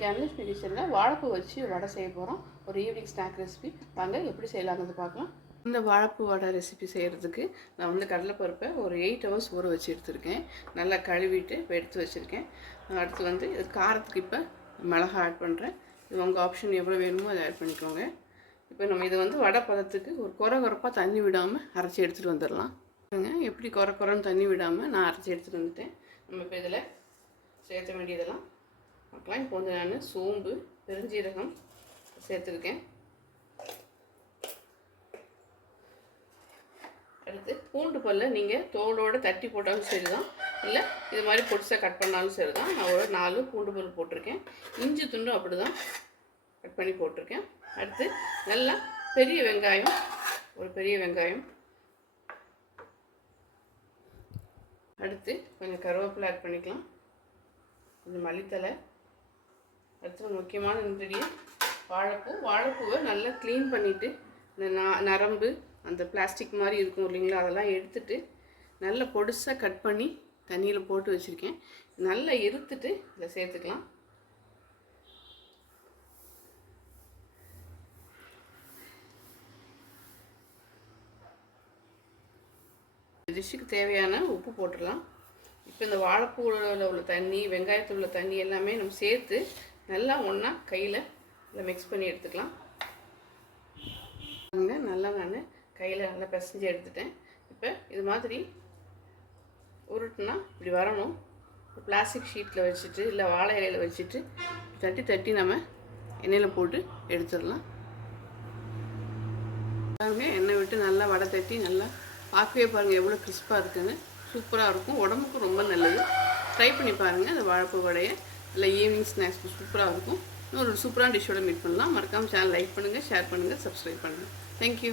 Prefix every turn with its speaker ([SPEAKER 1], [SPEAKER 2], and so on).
[SPEAKER 1] கேன்லிஸ் கிச்சனில் வாழைப்பூ வச்சு வடை செய்ய போகிறோம் ஒரு ஈவினிங் ஸ்நாக் ரெசிபி வாங்க எப்படி செய்யலாங்கிறது பார்க்கலாம். இந்த வாழைப்பூ வடை ரெசிபி செய்கிறதுக்கு நான் வந்து கடலைப்பருப்பை ஒரு எயிட் ஹவர்ஸ் ஊற வச்சு எடுத்திருக்கேன். நல்லா கழுவிட்டு இப்போ எடுத்து வச்சுருக்கேன். அடுத்து வந்து இது காரத்துக்கு இப்போ மிளகா ஆட் பண்ணுறேன் இது உங்கள் ஆப்ஷன் எவ்வளோ வேணுமோ அதை ஆட் பண்ணிக்கோங்க. இப்போ நம்ம இதை வந்து வடை பதத்துக்கு ஒரு குறை குறைப்பாக தண்ணி விடாமல் அரைச்சி எடுத்துகிட்டு வந்துடலாம். பாருங்க எப்படி குறை குறைன்னு தண்ணி விடாமல் நான் அரைச்சி எடுத்துகிட்டு வந்துட்டேன். நம்ம இப்போ இதில் சேர்த்த வேண்டியதெல்லாம் பார்க்கலாம் இப்போ வந்து நான் சோம்பு பெருஞ்சீரகம் சேர்த்துருக்கேன். அடுத்து பூண்டு பல்ல நீங்கள் தோலோடு தட்டி போட்டாலும் சரி தான் இல்லை இது மாதிரி பொடிசாக கட் பண்ணாலும் சரி தான் நான் ஒரு நாலு பூண்டு பல் போட்டிருக்கேன். இஞ்சி துண்டும் அப்படி தான் கட் பண்ணி போட்டிருக்கேன். அடுத்து நல்லா பெரிய வெங்காயம் ஒரு பெரிய வெங்காயம். அடுத்து கொஞ்சம் கருவேப்பிலை ஆட் பண்ணிக்கலாம். கொஞ்சம் மல்லித்தலை அடுத்து ஒரு முக்கியமான இன்க்ரீடியன்ட் வாழைப்பூ. வாழைப்பூவை நல்லா க்ளீன் பண்ணிவிட்டு இந்த ந நரம்பு அந்த பிளாஸ்டிக் மாதிரி இருக்கும் இல்லைங்களா அதெல்லாம் எடுத்துட்டு நல்லா பொடிசாக கட் பண்ணி தண்ணியில் போட்டு வச்சுருக்கேன். நல்லா இருத்துட்டு இதில் சேர்த்துக்கலாம். டிஷ்ஷுக்கு தேவையான உப்பு போட்டுடலாம். இப்போ இந்த வாழைப்பூவில் உள்ள தண்ணி வெங்காயத்தில் உள்ள தண்ணி எல்லாமே நம்ம சேர்த்து நல்லா ஒன்றா கையில் இதை மிக்ஸ் பண்ணி எடுத்துக்கலாம். பாருங்க, நல்லா நான் கையில் நல்லா பிசைஞ்சு எடுத்துட்டேன். இப்போ இது மாதிரி உருட்டுனா இப்படி வரணும். பிளாஸ்டிக் ஷீட்டில் வச்சுட்டு இல்லை வாழை இலையில் வச்சுட்டு தட்டி தட்டி நம்ம எண்ணெயில் போட்டு எடுத்துடலாம். பாருங்கள் எண்ணெய் விட்டு நல்லா வடை தட்டி நல்லா பார்க்கவே பாருங்கள் எவ்வளோ கிறிஸ்பாக இருக்குன்னு. சூப்பராக இருக்கும். உடம்புக்கும் ரொம்ப நல்லது. ட்ரை பண்ணி பாருங்கள் அந்த வாழைப்பூ வடையை. இல்லை ஈவினிங் ஸ்நாக்ஸ் சூப்பராக இருக்கும். இன்னும் ஒரு சூப்பரான டிஷ்ஷோட மீட் பண்ணலாம். மறக்காமல் சேனல் லைக் பண்ணுங்கள் ஷேர் பண்ணுங்கள் சப்ஸ்கிரைப் பண்ணுங்கள் தேங்க்யூ